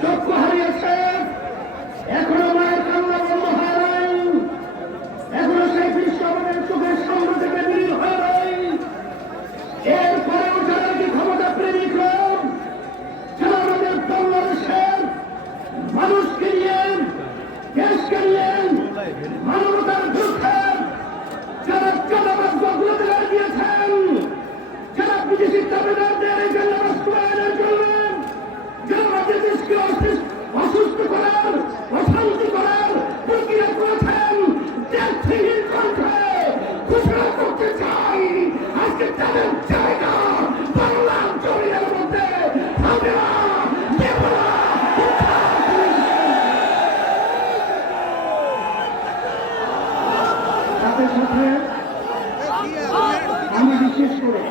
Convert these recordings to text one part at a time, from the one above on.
চক্ষু হারিয়েছে, এখনো মায়ের কান্না বন্ধ হয় নাই, এখনো সেই দৃশ্য আমাদের চোখের সামনে থেকে বিলীন হয় নাই। এরপরেও যারা কি ক্ষমতা প্রেমিক লোক, যারা আমাদের বাংলাদেশের মানুষকে নিয়ে, দেশকে নিয়ে, মানবতার বিরুদ্ধে যারা চাঁদাবাজ দলগুলোতে দিয়েছেন, যারা বিদেশি দাবিদারদের এই জন্য বাস্তবায়নের জন্য যারা আমাদের দেশকে অসুস্থ করার, অশান্তি করার প্রক্রিয়া করেছেন, দেশহীন কণ্ঠে ঘোষণা করতে চাই আজকে তাদের জায়গা বাংলার জমিনের মধ্যে হবে না, দেব না। সাথে সাথে আমি বিশেষ করে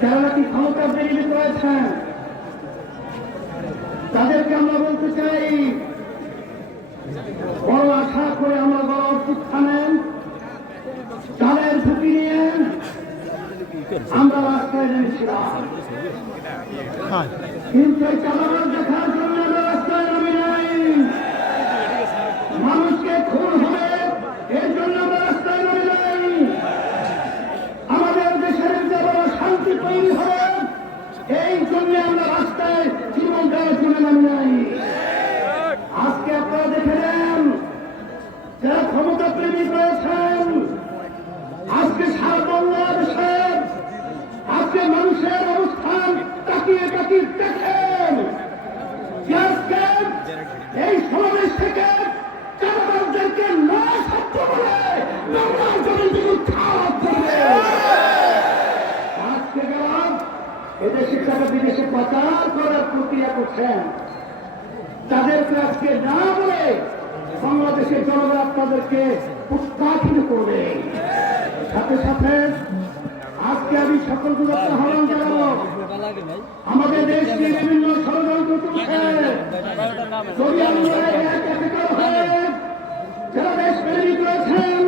যারা নাকি ক্ষমতা বেরিয়ে করেছেন তাদেরকে আমরা বলতে চাই, বড় আশা করে আমরা বড় অভ্যুত্থানে চালের ঝুঁকি নিয়ে আমরা রাস্তায় নেমেছিলাম, কিন্তু এই চালাবার দেখার জন্য আমরা রাস্তায় নামি নাই। মানুষকে খুন হবে এর জন্য আমরা রাস্তায় নামি নাই। আমাদের দেশের যে বড় শান্তি তৈরি হবে এই জন্য আমরা রাস্তায় জীবন দেওয়ার জন্য নামি নাই। আজকে আপনারা দেখে নেন, যারা ক্ষমতা প্রেমী রয়েছেন, আজকে সারা বাংলাদেশে আজকে মানুষের অবস্থান তাকিয়ে তাকিয়ে দেখেন, আজকে এই সমাবেশ থেকে চাঁদাবাজদেরকে নয় শব্দ বলে বাংলার জমিন থেকে উৎখাত করবে। আজকে যারা এদেশের টাকা বিদেশে পাচার করার প্রক্রিয়া করছেন তাদেরকে আজকে না বলে বাংলাদেশের জনগণ আপনাদেরকে উৎখাত করবে। সাথে সাথে আজকে আমি সকলকে আহ্বান জানাবো, আমাদের দেশকে বিভিন্ন ষড়যন্ত্র চলছে, যারা দেশ প্রেমিক রয়েছেন